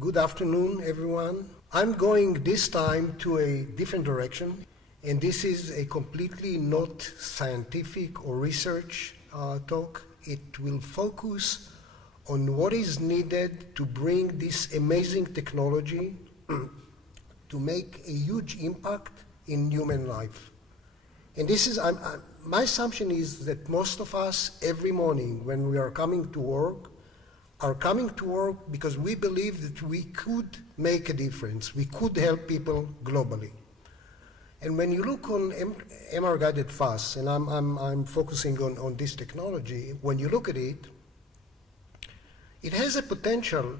Good afternoon, everyone. I'm going this time to a different direction, and this is a completely not scientific or research talk. It will focus on what is needed to bring this amazing technology to make a huge impact in human life. And this is, my assumption is that most of us, every morning when we are coming to work because we believe that we could make a difference. We could help people globally. And when you look on MR-guided FAST, and I'm focusing on this technology, when you look at it, it has a potential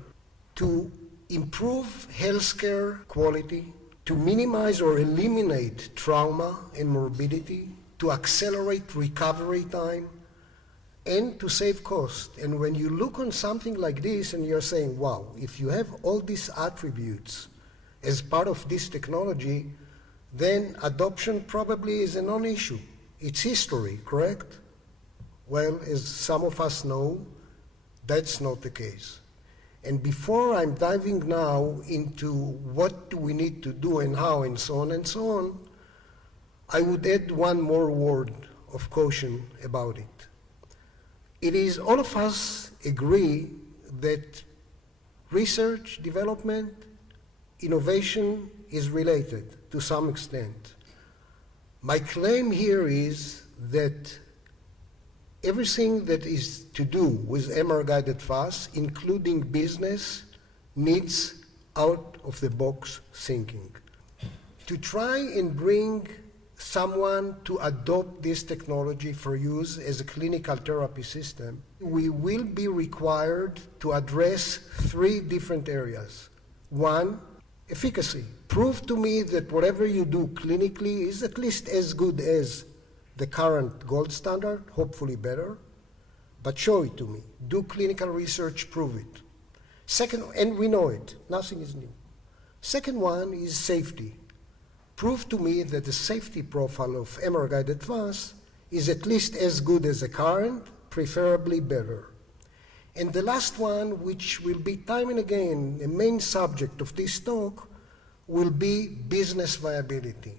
to improve healthcare quality, to minimize or eliminate trauma and morbidity, to accelerate recovery time, and to save cost. And when you look on something like this and you're saying, wow, if you have all these attributes as part of this technology, then adoption probably is a non-issue. It's history, correct? Well, as some of us know, that's not the case. And before I'm diving now into what do we need to do and how and so on, I would add one more word of caution about it. It is, all of us agree that research, development, innovation is related to some extent. My claim here is that everything that is to do with MR-guided FAST, including business, needs out-of-the-box thinking. To try and bring someone to adopt this technology for use as a clinical therapy system, we will be required to address three different areas. One, efficacy. Prove to me that whatever you do clinically is at least as good as the current gold standard, hopefully better, but show it to me. Do clinical research, prove it. Second, and we know it, nothing is new. Second one is safety. Prove to me that the safety profile of MR-guided FAST is at least as good as the current, preferably better. And the last one, which will be time and again a main subject of this talk, will be business viability.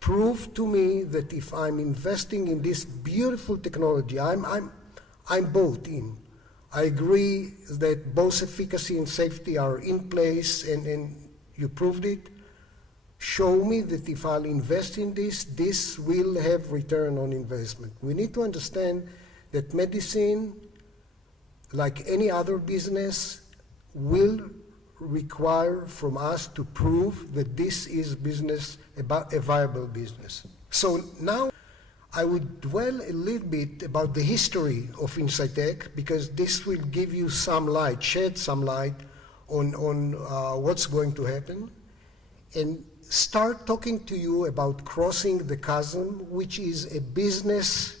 Prove to me that if I'm investing in this beautiful technology, I'm both in. I agree that both efficacy and safety are in place, and you proved it. Show me that if I'll invest in this, this will have return on investment. We need to understand that medicine, like any other business, will require from us to prove that this is a viable business. So now I would dwell a little bit about the history of InSightec, because this will give you some light, shed some light on what's going to happen, and start talking to you about crossing the chasm, which is a business,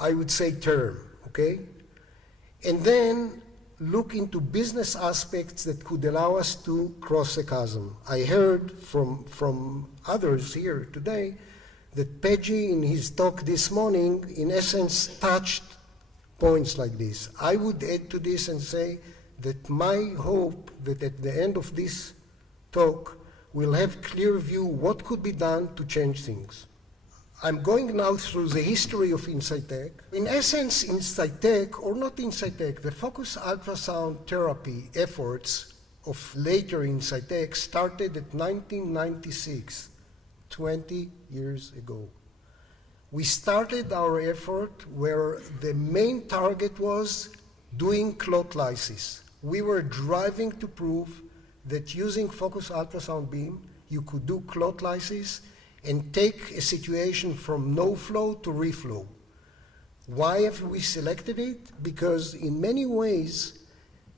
I would say, term, okay? And then look into business aspects that could allow us to cross the chasm. I heard from others here today that Peggy, in his talk this morning, in essence, touched points like this. I would add to this and say that my hope that at the end of this talk, we'll have clear view what could be done to change things. I'm going now through the history of InSightec. In essence, InSightec, or not InSightec, the focused ultrasound therapy efforts of later InSightec started at 1996, 20 years ago. We started our effort where the main target was doing clot lysis. We were driving to prove that using focused ultrasound beam, you could do clot lysis and take a situation from no flow to reflow. Why have we selected it? Because in many ways,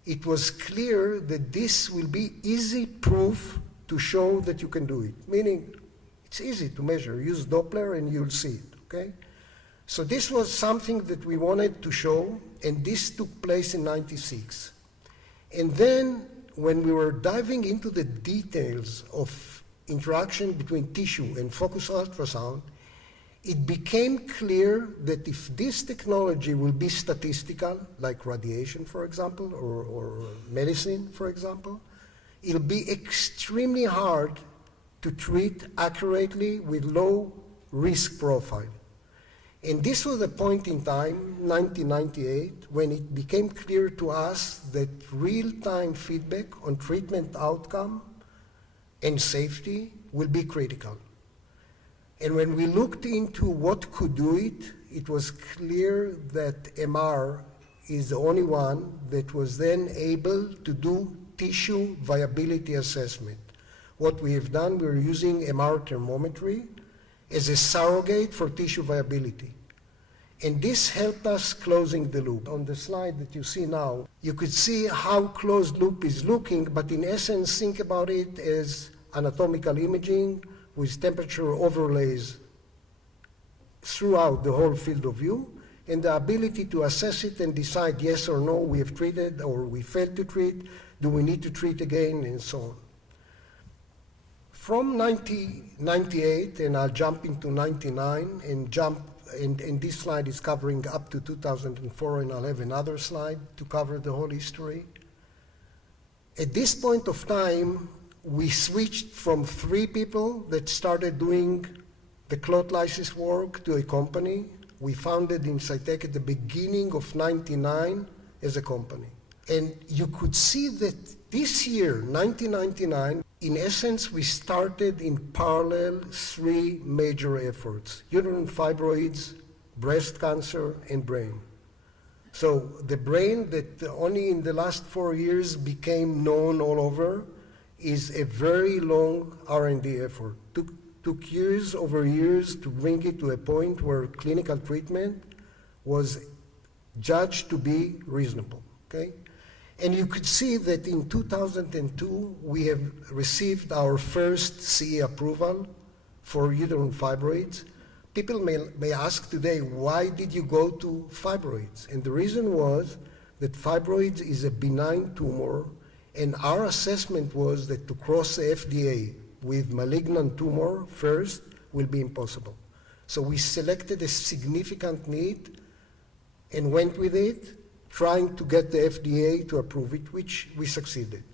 it was clear that this will be easy proof to show that you can do it. Meaning, it's easy to measure. Use Doppler and you'll see it, okay? So this was something that we wanted to show, and this took place in '96. And then, when we were diving into the details of interaction between tissue and focused ultrasound, it became clear that if this technology will be statistical, like radiation, for example, or medicine, for example, it'll be extremely hard to treat accurately with low risk profile. And this was a point in time, 1998, when it became clear to us that real-time feedback on treatment outcome and safety will be critical. And when we looked into what could do it, it was clear that MR is the only one that was then able to do tissue viability assessment. What we have done, we're using MR thermometry as a surrogate for tissue viability. And this helped us closing the loop. On the slide that you see now, you could see how closed loop is looking, but in essence, think about it as anatomical imaging with temperature overlays throughout the whole field of view, and the ability to assess it and decide yes or no, we have treated or we failed to treat, do we need to treat again, and so on. From 1998, and I'll jump into 99 and this slide is covering up to 2004, and I'll have another slide to cover the whole history. At this point of time, we switched from 3 people that started doing the clot lysis work to a company. We founded InSightec at the beginning of 99 as a company. And you could see that this year, 1999, in essence, we started in parallel 3 major efforts: uterine fibroids, breast cancer, and brain. So the brain that only in the last 4 years became known all over is a very long R&D effort. Took years over years to bring it to a point where clinical treatment was judged to be reasonable, okay? And you could see that in 2002, we have received our first CE approval for uterine fibroids. People may ask today, why did you go to fibroids? And the reason was that fibroids is a benign tumor, and our assessment was that to cross the FDA with malignant tumor first will be impossible. So we selected a significant need and went with it, trying to get the FDA to approve it, which we succeeded.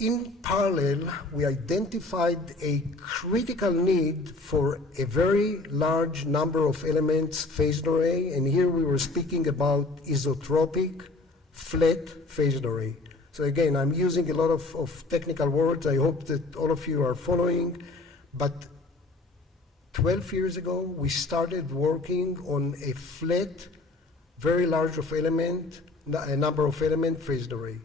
In parallel, we identified a critical need for a very large number of elements phased array, and here we were speaking about isotropic flat phased array. So again, I'm using a lot of technical words. I hope that all of you are following, but 12 years ago, we started working on a flat, very large a number of element phased array,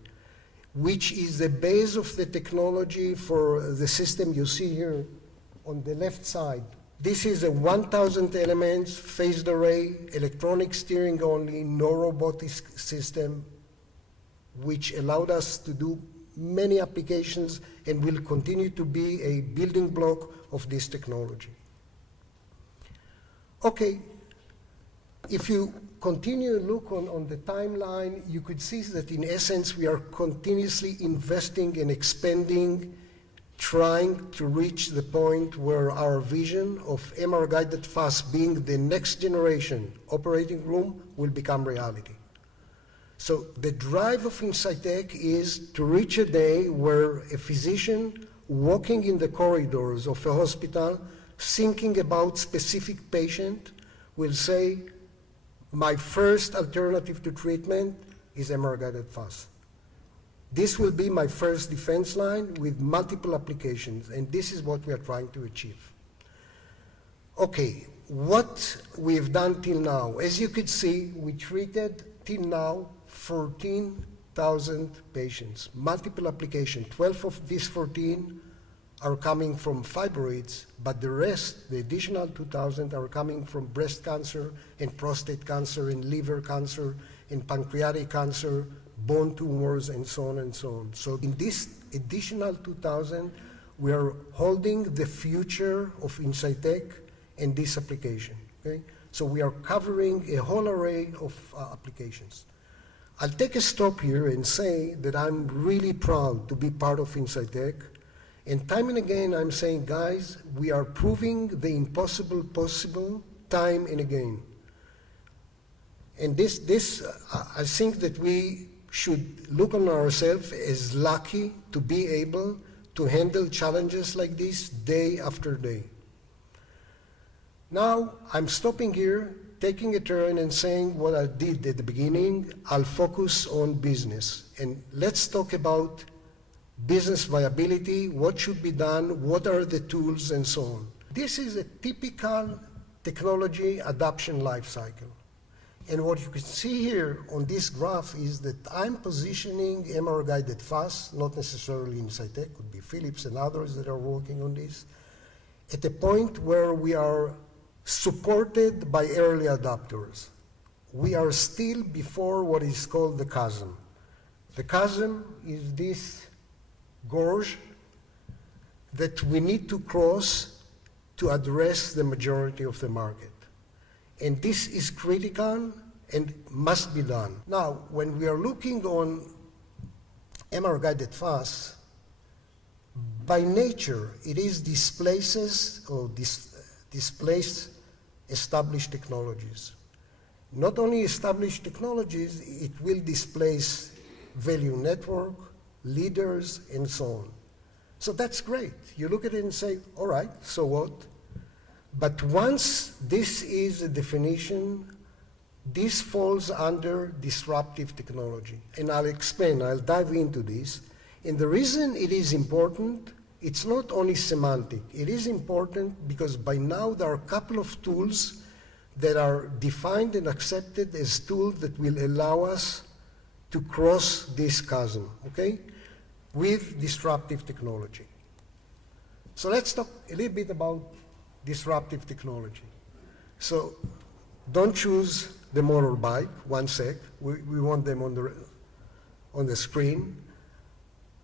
which is the base of the technology for the system you see here on the left side. This is a 1,000 elements phased array, electronic steering only, no robotic system, which allowed us to do many applications and will continue to be a building block of this technology. Okay, if you continue to look on the timeline, you could see that in essence we are continuously investing and expanding, trying to reach the point where our vision of MR-guided FAS being the next generation operating room will become reality. So the drive of InSightec is to reach a day where a physician walking in the corridors of a hospital, thinking about specific patient, will say, my first alternative to treatment is MR-guided FAS. This will be my first defense line with multiple applications, and this is what we are trying to achieve. Okay, what we've done till now. As you could see, we treated till now 14,000 patients, multiple applications. 12 of these 14 are coming from fibroids, but the rest, the additional 2,000, are coming from breast cancer and prostate cancer and liver cancer and pancreatic cancer, bone tumors, and so on and so on. So in this additional 2,000, we are holding the future of InSightec and this application, okay? So we are covering a whole array of applications. I'll take a stop here and say that I'm really proud to be part of InSightec, And time and again, I'm saying, guys, we are proving the impossible possible time and again. And I think that we should look on ourselves as lucky to be able to handle challenges like this day after day. Now, I'm stopping here, taking a turn and saying what I did at the beginning. I'll focus on business. And let's talk about business viability, what should be done, what are the tools, and so on. This is a typical technology adoption life cycle. And what you can see here on this graph is that I'm positioning MR-guided FAS, not necessarily InSightec, could be Philips and others that are working on this, at a point where we are supported by early adopters. We are still before what is called the chasm. The chasm is this gorge that we need to cross to address the majority of the market. And this is critical and must be done. Now, when we are looking on MR-guided FAS, by nature, it is displaces established technologies. Not only established technologies, it will displace value network, leaders, and so on. So that's great. You look at it and say, all right, so what? But once this is a definition, this falls under disruptive technology. And I'll explain, I'll dive into this. And the reason it is important, it's not only semantic. It is important because by now there are a couple of tools that are defined and accepted as tools that will allow us to cross this chasm, okay, with disruptive technology. So let's talk a little bit about disruptive technology. So don't choose the motorbike, one sec. We want them on the screen.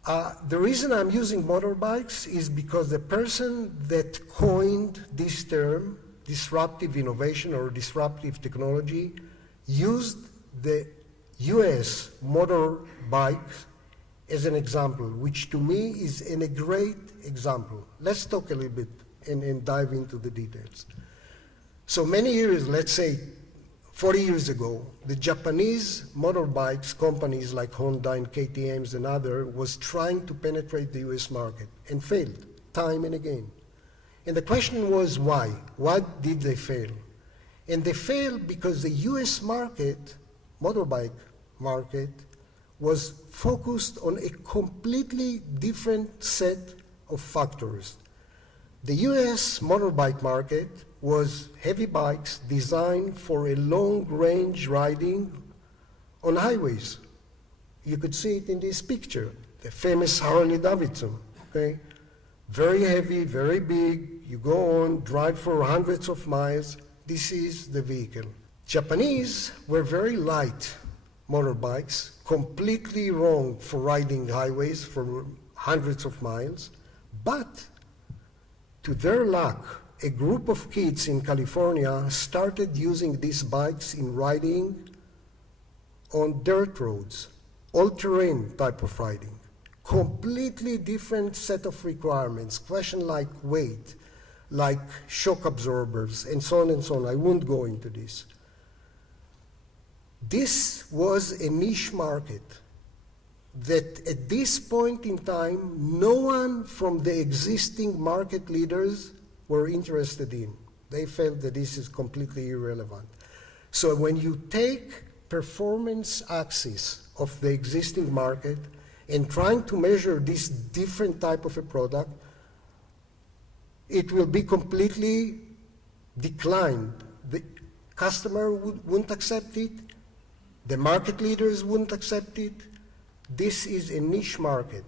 The reason I'm using motorbikes is because the person that coined this term, disruptive innovation or disruptive technology, used the US motorbike as an example, which to me is a great example. Let's talk a little bit and dive into the details. So many years, let's say 40 years ago, the Japanese motorbikes companies like Honda and KTMs and others was trying to penetrate the US market and failed time and again. And the question was why? Why did they fail? And they failed because the US market, motorbike market, was focused on a completely different set of factors. The US motorbike market was heavy bikes designed for a long-range riding on highways. You could see it in this picture, the famous Harley Davidson, okay? Very heavy, very big, you go on, drive for hundreds of miles, this is the vehicle. Japanese were very light motorbikes, completely wrong for riding highways for hundreds of miles, but to their luck, a group of kids in California started using these bikes in riding on dirt roads, all-terrain type of riding. Completely different set of requirements, question like weight, like shock absorbers, and so on and so on. I won't go into this. This was a niche market that at this point in time, no one from the existing market leaders were interested in. They felt that this is completely irrelevant. So when you take performance axis of the existing market and trying to measure this different type of a product, it will be completely declined. The customer wouldn't accept it. The market leaders wouldn't accept it. This is a niche market.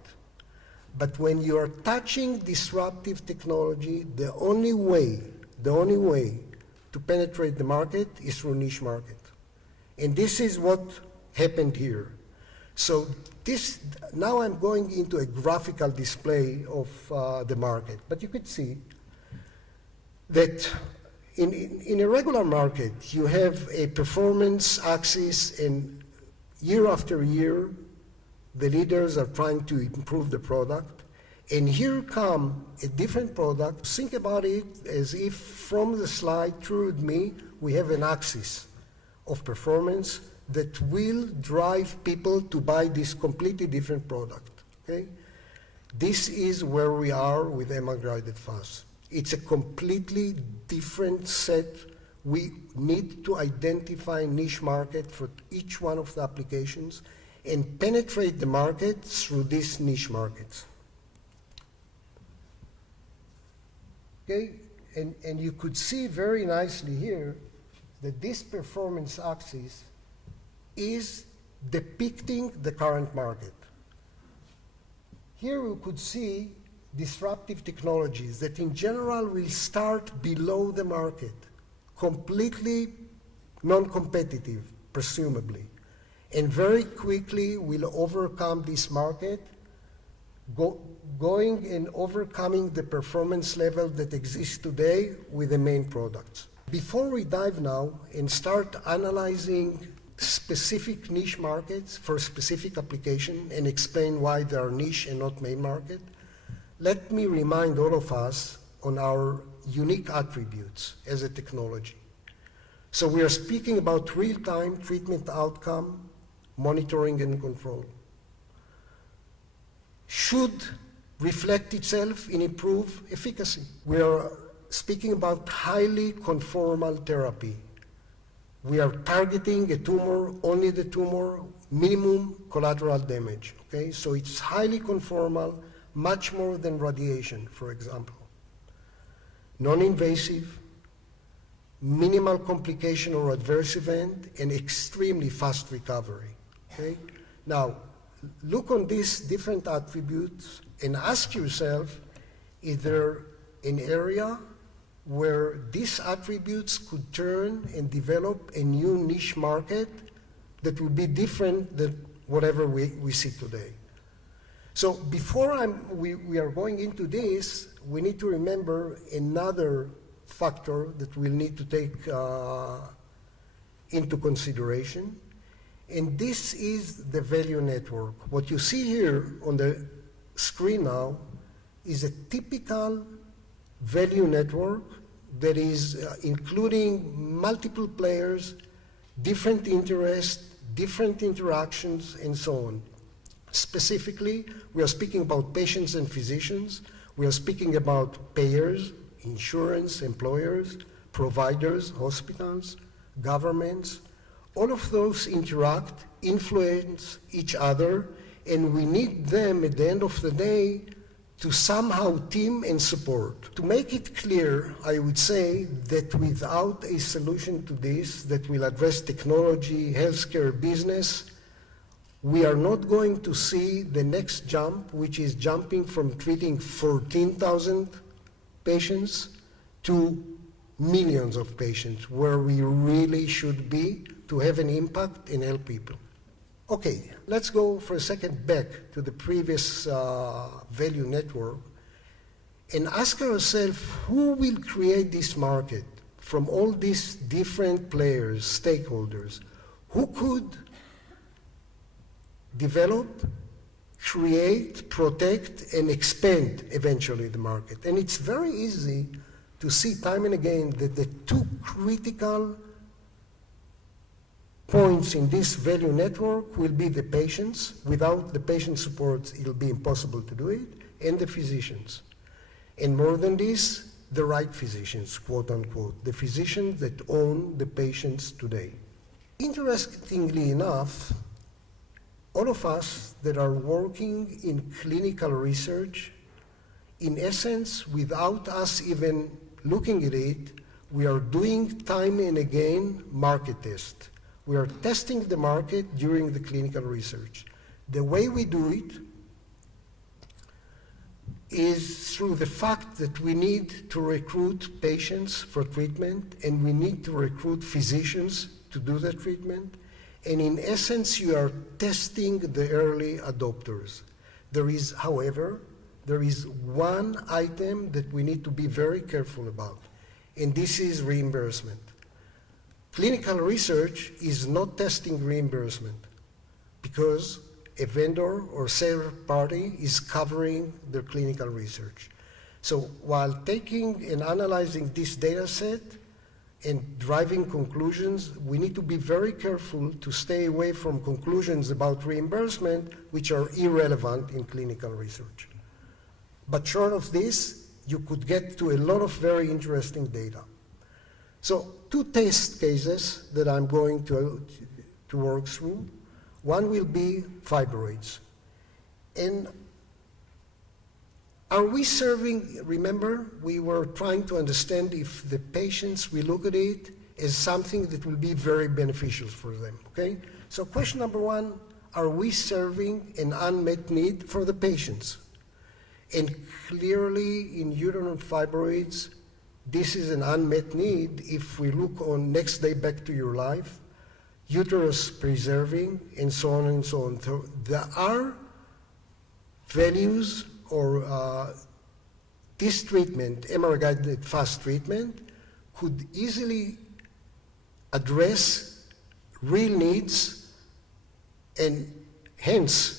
But when you are touching disruptive technology, the only way to penetrate the market is through niche market. And this is what happened here. So now I'm going into a graphical display of the market. But you could see that in a regular market, you have a performance axis, and year after year, the leaders are trying to improve the product. And here come a different product. Think about it as if from the slide through me, we have an axis of performance that will drive people to buy this completely different product, okay? This is where we are with MR-guided FAST. It's a completely different set. We need to identify niche market for each one of the applications and penetrate the market through these niche markets. Okay, and you could see very nicely here that this performance axis is depicting the current market. Here we could see disruptive technologies that in general will start below the market, completely non-competitive, presumably, and very quickly will overcome this market, going and overcoming the performance level that exists today with the main products. Before we dive now and start analyzing specific niche markets for specific application and explain why they are niche and not main market, let me remind all of us on our unique attributes as a technology. So we are speaking about real-time treatment outcome, monitoring and control. Should reflect itself in improved efficacy. We are speaking about highly conformal therapy. We are targeting a tumor, only the tumor, minimum collateral damage, okay? So it's highly conformal, much more than radiation, for example. Non-invasive, minimal complication or adverse event, and extremely fast recovery, okay? Now, look on these different attributes and ask yourself, is there an area where these attributes could turn and develop a new niche market that will be different than whatever we see today? So before we are going into this, we need to remember another factor that we'll need to take into consideration, and this is the value network. What you see here on the screen now is a typical value network that is including multiple players, different interests, different interactions, and so on. Specifically, we are speaking about patients and physicians. We are speaking about payers, insurance, employers, providers, hospitals, governments. All of those interact, influence each other, and we need them at the end of the day to somehow team and support. To make it clear, I would say that without a solution to this that will address technology, healthcare, business, we are not going to see the next jump, which is jumping from treating 14,000 patients to millions of patients, where we really should be to have an impact and help people. Okay, let's go for a second back to the previous value network and ask ourselves who will create this market from all these different players, stakeholders. Who could develop, create, protect, and expand eventually the market? And it's very easy to see time and again that the two critical points in this value network will be the patients. Without the patient support, it'll be impossible to do it, and the physicians. And more than this, the right physicians, quote unquote, the physicians that own the patients today. Interestingly enough, all of us that are working in clinical research, in essence, without us even looking at it, we are doing time and again market tests. We are testing the market during the clinical research. The way we do it is through the fact that we need to recruit patients for treatment, and we need to recruit physicians to do the treatment. And in essence, you are testing the early adopters. However, there is one item that we need to be very careful about, and this is reimbursement. Clinical research is not testing reimbursement because a vendor or third party is covering their clinical research. So while taking and analyzing this data set and driving conclusions, we need to be very careful to stay away from conclusions about reimbursement which are irrelevant in clinical research. But short of this, you could get to a lot of very interesting data. So 2 test cases that I'm going to work through. One will be fibroids. And are we serving, remember, we were trying to understand if the patients, we look at it as something that will be very beneficial for them, okay? So question number 1, are we serving an unmet need for the patients? And clearly in uterine fibroids, this is an unmet need if we look on next day back to your life, uterus preserving, and so on and so on. So there are values or this treatment, MR-guided fast treatment, could easily address real needs and hence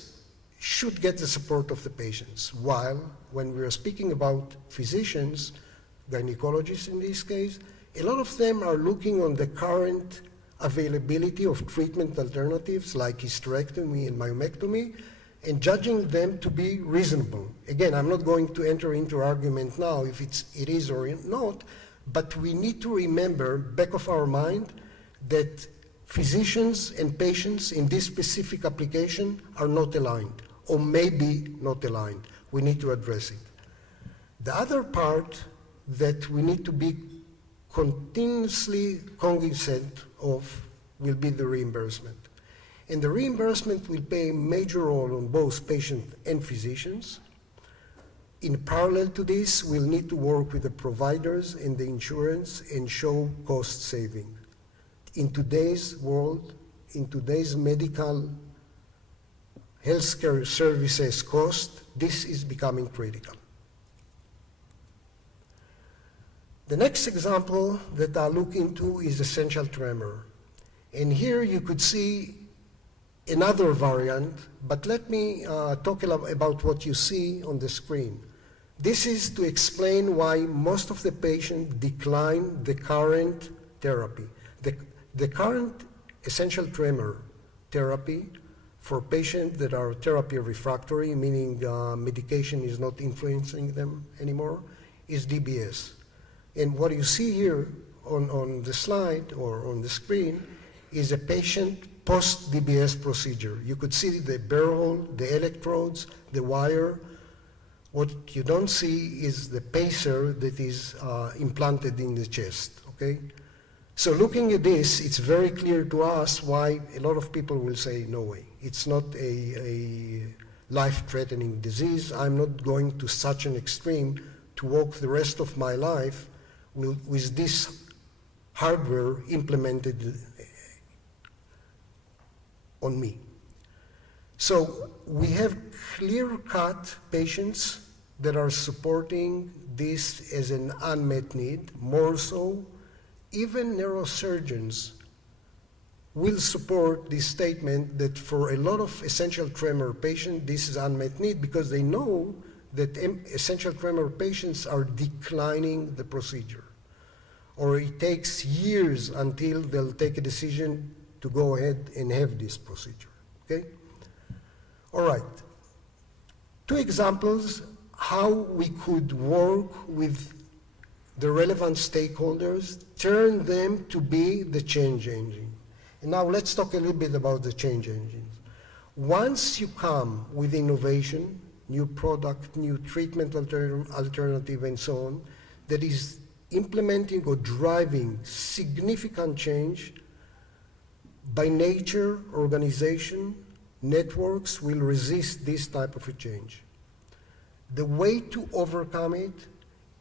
should get the support of the patients. While when we are speaking about physicians, gynecologists in this case, a lot of them are looking on the current availability of treatment alternatives like hysterectomy and myomectomy and judging them to be reasonable. Again, I'm not going to enter into argument now if it is or not, but we need to remember back of our mind that physicians and patients in this specific application are not aligned or maybe not aligned. We need to address it. The other part that we need to be continuously cognizant of will be the reimbursement. And the reimbursement will play a major role on both patients and physicians. In parallel to this, we'll need to work with the providers and the insurance and show cost saving. In today's world, in today's medical healthcare services cost, this is becoming critical. The next example that I'll look into is essential tremor. And here you could see another variant, but let me talk about what you see on the screen. This is to explain why most of the patients decline the current therapy. The current essential tremor therapy for patients that are therapy refractory, meaning medication is not influencing them anymore, is DBS. And what you see here on the slide or on the screen is a patient post-DBS procedure. You could see the burr hole, the electrodes, the wire. What you don't see is the pacer that is implanted in the chest, okay? So looking at this, it's very clear to us why a lot of people will say, no way. It's not a life-threatening disease. I'm not going to such an extreme to walk the rest of my life with this hardware implemented on me. So we have clear-cut patients that are supporting this as an unmet need. More so, even neurosurgeons will support this statement that for a lot of essential tremor patients, this is unmet need because they know that essential tremor patients are declining the procedure, or it takes years until they'll take a decision to go ahead and have this procedure, okay? All right, 2 examples how we could work with the relevant stakeholders, turn them to be the change engine. And now let's talk a little bit about the change engines. Once you come with innovation, new product, new treatment alternative, and so on, that is implementing or driving significant change, by nature, organization, networks will resist this type of a change. The way to overcome it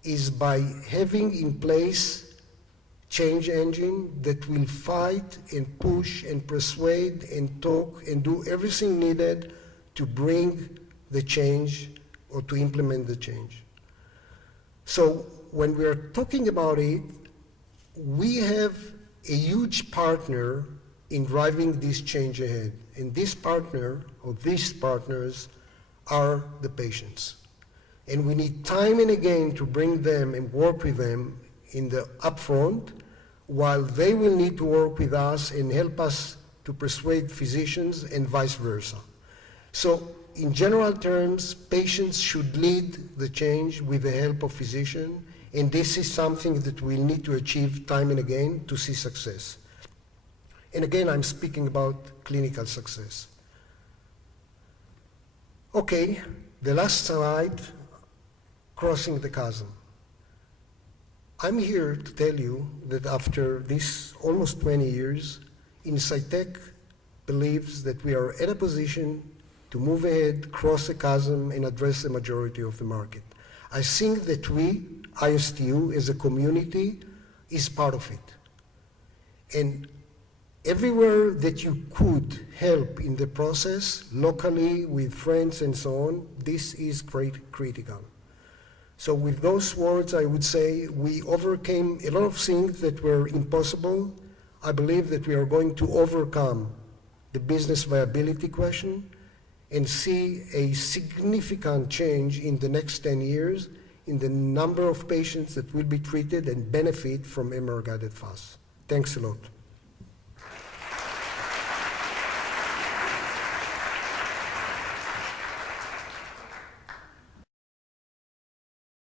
is by having in place change engine that will fight and push and persuade and talk and do everything needed to bring the change or to implement the change. So when we're talking about it, we have a huge partner in driving this change ahead. And this partner, or these partners, are the patients. And we need time and again to bring them and work with them in the upfront, while they will need to work with us and help us to persuade physicians and vice versa. So in general terms, patients should lead the change with the help of physicians, and this is something that we'll need to achieve time and again to see success. And again, I'm speaking about clinical success. Okay, the last slide, crossing the chasm. I'm here to tell you that after this almost 20 years, InSightec believes that we are at a position to move ahead, cross the chasm, and address the majority of the market. I think that we, ISTU, as a community, is part of it. And everywhere that you could help in the process, locally, with friends and so on, this is critical. So with those words, I would say we overcame a lot of things that were impossible. I believe that we are going to overcome the business viability question and see a significant change in the next 10 years in the number of patients that will be treated and benefit from MR-guided FAST. Thanks a lot.